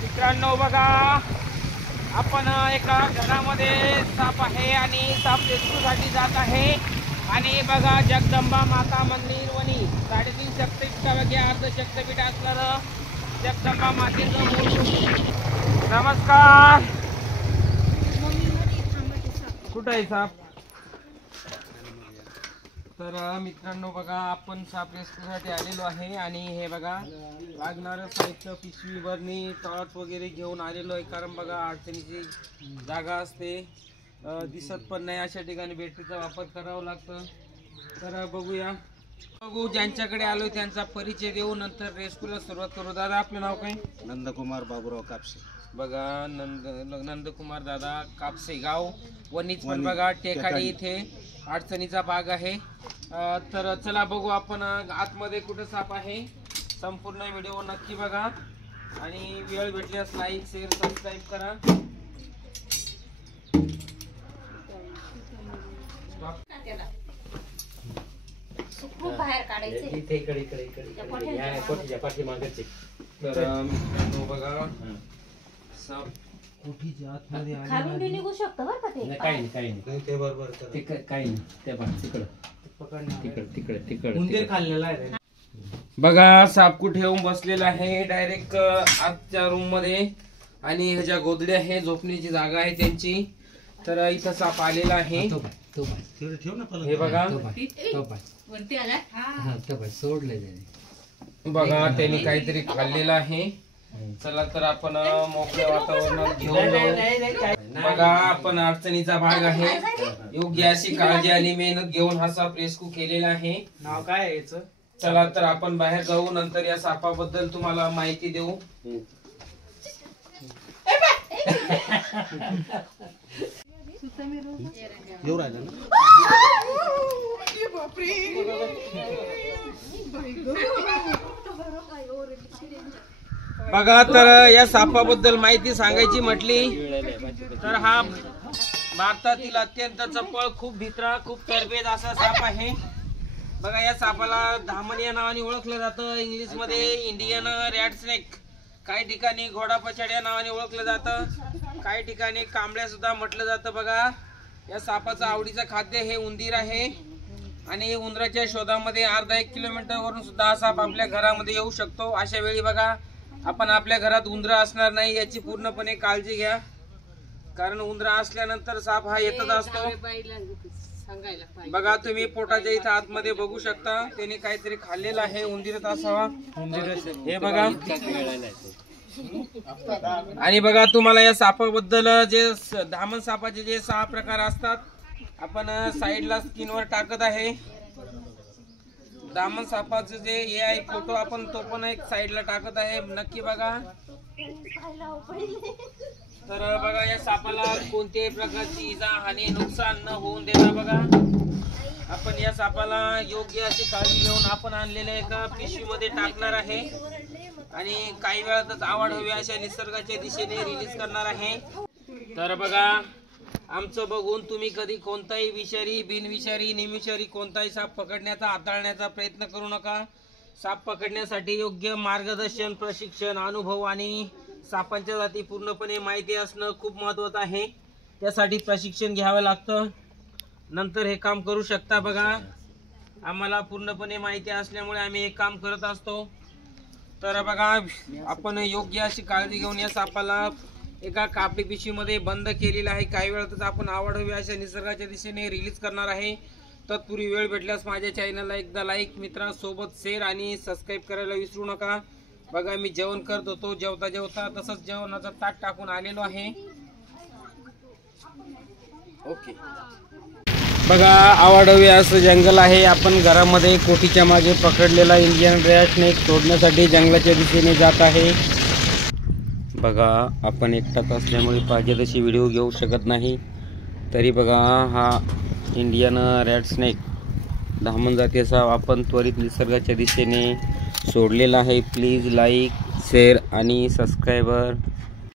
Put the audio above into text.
मित्रांनो बघा, आपण एका घरामध्ये साप आहे आणि साप रेस्क्यूसाठी जात आहे. आणि बघा, जगदंबा माता मंदिर वणी 3.5 शक्तिपीठापैकी अर्ध शक्तिपीठ असणारं जगदंबा मातेचं मूर्ती. नमस्कार. कुठं आहे साप? तर मित्रांनो बघा, आपण साप रेस्क्यूसाठी आलेलो आहे आणि हे बघा लागणारं साहित्य, पिशवी, बरणी, टॉर्च वगैरे घेऊन आलेलो आहे. कारण बघा, अडचणीची जागा असते, दिसत पण नाही, अशा ठिकाणी बॅटरीचा वापर करावा लागतं. तर बघू ज्यांच्याकडे आलो त्यांचा परिचय देऊ, नंतर रेस्क्यूला सुरुवात करू. दादा, आपलं नाव काय? नंदकुमार बाबूराव कापसे. बघा, नंदकुमार दादा कापसे, गाव वणीच, पण बघा टेकाडी इथे अडचणीचा भाग आहे. तर चला बघू आपण आतमध्ये कुठं साप आहे. संपूर्ण व्हिडिओ नक्की बघा आणि वेळ भेटल्यास लाईक, शेअर, सबस्क्राईब करा. बाहेर काढायचे. तर मित्रांनो बघा, साप कोठीच्या आतमध्ये खालून बी निघू शकतो बरं का ते. काही नाही ते बरोबर ते काही नाही. ते तिकडे उंदीर खाल्लेला आहे. बघा, साप कुठे येऊन बसलेला आहे डायरेक्ट आतच्या रूम मध्ये. आणि ह्याच्या गोदड्या आहे, झोपण्याची जागा आहे त्यांची. तर इथं साप आलेला आहे. हे बघा, बघा त्यांनी काहीतरी खाल्लेलं आहे. चला तर आपण मोकळ्या वातावरणात घेऊन जाऊ. बघा, आपण अडचणीचा भाग आहे, योग्य अशी काळजी आणि मेहनत घेऊन हा साप रेस्क्यू केलेला आहे. नाव काय आहे याचं? चला तर आपण बाहेर जाऊ, नंतर या सापाबद्दल तुम्हाला माहिती देऊ. येऊ राहिला ना. बघा, तर या सापाबद्दल माहिती सांगायची म्हटली तर हा भारतातील अत्यंत चपळ, खूप भित्रा, खूप तरबेज असा साप आहे. बघा, या सापाला धामण या नावाने ओळखलं जातं. इंग्लिश मध्ये इंडियन रॅट स्नेक, काही ठिकाणी घोडापछाड या नावाने ओळखलं जातं, काही ठिकाणी कांबळ्या सुद्धा म्हटलं जातं. बघा, या सापाचं आवडीचं खाद्य हे उंदीर आहे आणि उंदराच्या शोधामध्ये अर्धा 1 किलोमीटर वरून सुद्धा हा साप आपल्या घरामध्ये येऊ शकतो. अशा वेळी बघा, आपण आपल्या घरात उंदरं असणार नाही याची पूर्णपणे काळजी घ्या, कारण उंदरा असल्यानंतर साप हा येतच असतो. बघा, तुम्ही पोटाच्या इथं आतमध्ये बघू शकता, त्याने काहीतरी खाल्लेलं आहे, उंदीरच असावा. हे बघा, आणि बघा तुम्हाला या सापाबद्दल जे धामण सापाचे जे 6 प्रकार असतात, आपण साईडला स्क्रीनवर टाकत आहे. धामण सापाचे जे हे आहे फोटो, आपण तो पण एक साईडला टाकत आहे, नक्की बघा. तर बघा, या सापाला कोणत्याही प्रकारची इजा, हानी, नुकसान न होऊन देता बघा आपण या सापाला योग्य अशी काळजी घेऊन आपण आणलेल्या एका पिशवीमध्ये टाकणार आहे आणि काही वेळातच आवड हवी अशा निसर्गाच्या दिशेने रिलीज करणार आहे. तर बघा, आमचं बघून तुम्ही कधी कोणताही विषारी, बिनविषारी, निमविषारी कोणताही साप पकडण्याचा, हाताळण्याचा प्रयत्न करू नका. साप पकडण्यासाठी योग्य मार्गदर्शन, प्रशिक्षण, अनुभव आणि सापांच्या जाती पूर्णपणे माहिती असणं खूप महत्त्वाचं आहे. त्यासाठी प्रशिक्षण घ्यावं लागतं, नंतर हे काम करू शकता. बघा, आम्हाला पूर्णपणे माहिती असल्यामुळे आम्ही हे काम करत असतो. तर बघा, आपण योग्य अशी काळजी घेऊन या सापाला एका कापडी पिशवीमध्ये बंद केलेला आहे. काही वेळातच आपण आवड हवी अशा निसर्गाच्या दिशेने रिलीज करणार आहे. तत्पूर्वी वेळ भेटल्यास माझ्या चॅनलला एकदा लाईक, मित्रांसोबत शेअर आणि सबस्क्राईब करायला विसरू नका. बघा, मी जेवण करत होतो, जेवता जेवता तसंच जेवणाचं ताट टाकून आलेलो आहे. ओके. बघा, आवड हवी असं जंगल आहे. आपण घरामध्ये कोठीच्या मागे पकडलेला इंडियन रॅट स्नेक सोडण्यासाठी जंगलाच्या दिशेने जात आहे. बघा, आपण एकटाच असल्यामुळे पाहिजे तशी व्हिडिओ घेऊ शकत नाही. तरी बघा, हा इंडियन रॅट स्नेक धामण जातीचा आपण त्वरित निसर्गाच्या दिशेने सोडलेला आहे. प्लीज लाईक, शेअर आणि सबस्क्राईबर